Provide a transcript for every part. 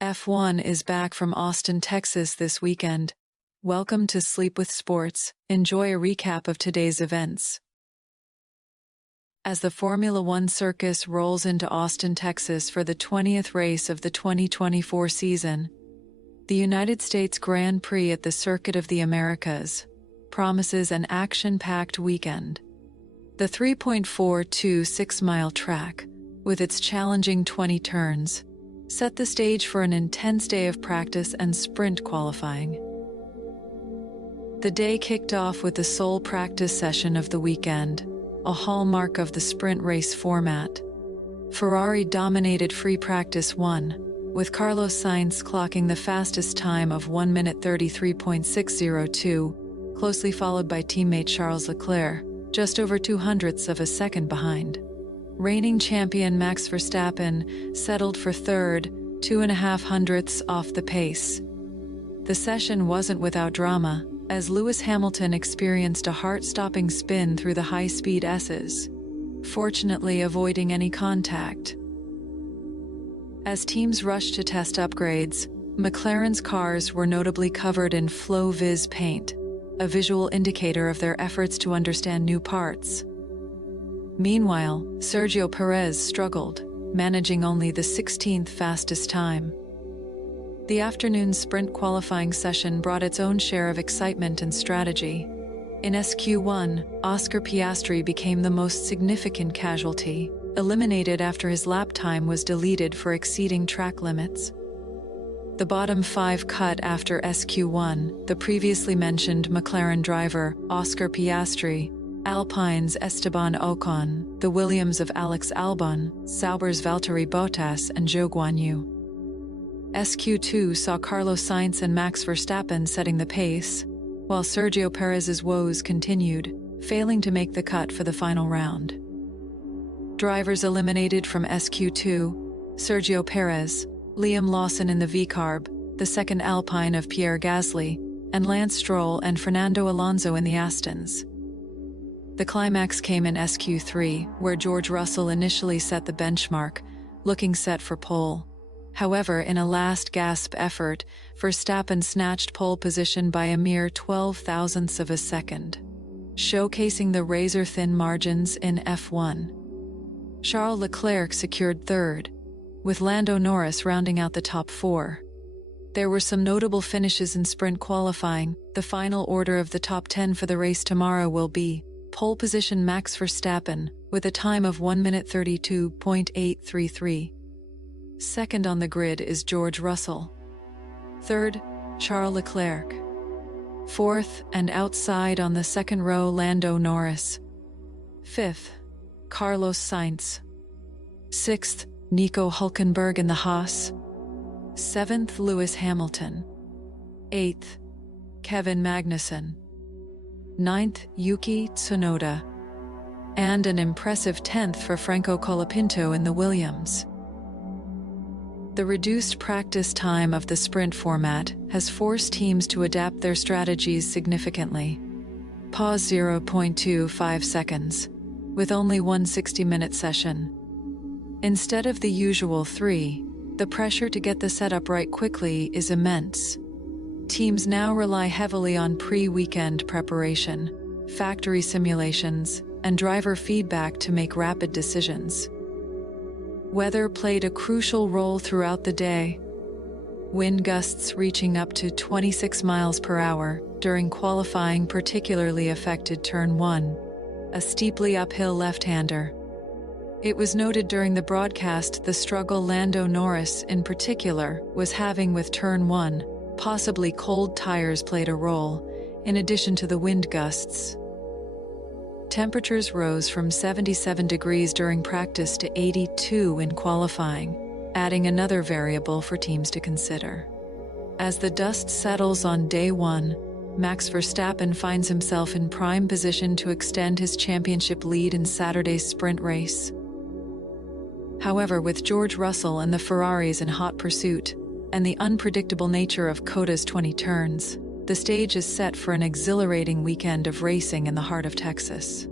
F1 is back from Austin, Texas this weekend. Welcome to Sleep with Sports. Enjoy a recap of today's events. As the Formula One circus rolls into Austin, Texas for the 20th race of the 2024 season, the United States Grand Prix at the Circuit of the Americas promises an action-packed weekend. The 3.426-mile track, with its challenging 20 turns, set the stage for an intense day of practice and sprint qualifying. The day kicked off with the sole practice session of the weekend, a hallmark of the sprint race format. Ferrari dominated free practice 1, with Carlos Sainz clocking the fastest time of 1 minute 33.602, closely followed by teammate Charles Leclerc, just over 0.02 of a second behind. Reigning champion Max Verstappen settled for third, 2.5 off the pace. The session wasn't without drama, as Lewis Hamilton experienced a heart-stopping spin through the high-speed S's, fortunately avoiding any contact. As teams rushed to test upgrades, McLaren's cars were notably covered in Flow-Viz paint, a visual indicator of their efforts to understand new parts. Meanwhile, Sergio Perez struggled, managing only the 16th fastest time. The afternoon sprint qualifying session brought its own share of excitement and strategy. In SQ1, Oscar Piastri became the most significant casualty, eliminated after his lap time was deleted for exceeding track limits. The bottom 5 cut after SQ1, the previously mentioned McLaren driver, Oscar Piastri, Alpine's Esteban Ocon, the Williams of Alex Albon, Sauber's Valtteri Bottas and Zhou Guanyu. SQ2 saw Carlos Sainz and Max Verstappen setting the pace, while Sergio Perez's woes continued, failing to make the cut for the final round. Drivers eliminated from SQ2, Sergio Perez, Liam Lawson in the V-Carb, the second Alpine of Pierre Gasly, and Lance Stroll and Fernando Alonso in the Astons. The climax came in SQ3, where George Russell initially set the benchmark, looking set for pole. However, in a last-gasp effort, Verstappen snatched pole position by a mere 0.12 of a second, showcasing the razor-thin margins in F1. Charles Leclerc secured third, with Lando Norris rounding out the top 4. There were some notable finishes in sprint qualifying. The final order of the top 10 for the race tomorrow will be: pole position Max Verstappen, with a time of 1 minute 32.833. Second on the grid is George Russell. Third, Charles Leclerc. Fourth, and outside on the second row, Lando Norris. Fifth, Carlos Sainz. Sixth, Nico Hülkenberg in the Haas. Seventh, Lewis Hamilton. Eighth, Kevin Magnussen. Ninth, Yuki Tsunoda. And an impressive 10th for Franco Colapinto in the Williams. The reduced practice time of the sprint format has forced teams to adapt their strategies significantly. Pause 0.25 seconds, with only one 60-minute session. Instead of the usual 3, the pressure to get the setup right quickly is immense. Teams now rely heavily on pre-weekend preparation, factory simulations, and driver feedback to make rapid decisions. Weather played a crucial role throughout the day. Wind gusts reaching up to 26 miles per hour during qualifying particularly affected Turn 1, a steeply uphill left-hander. It was noted during the broadcast the struggle Lando Norris, in particular, was having with Turn 1. Possibly cold tires played a role, in addition to the wind gusts. Temperatures rose from 77 degrees during practice to 82 in qualifying, adding another variable for teams to consider. As the dust settles on day 1, Max Verstappen finds himself in prime position to extend his championship lead in Saturday's sprint race. However, with George Russell and the Ferraris in hot pursuit, and the unpredictable nature of COTA's 20 turns, the stage is set for an exhilarating weekend of racing in the heart of Texas.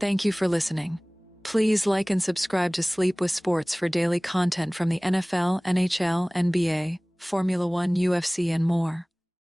Thank you for listening. Please like and subscribe to Sleep with Sports for daily content from the NFL, NHL, NBA, Formula One, UFC, and more.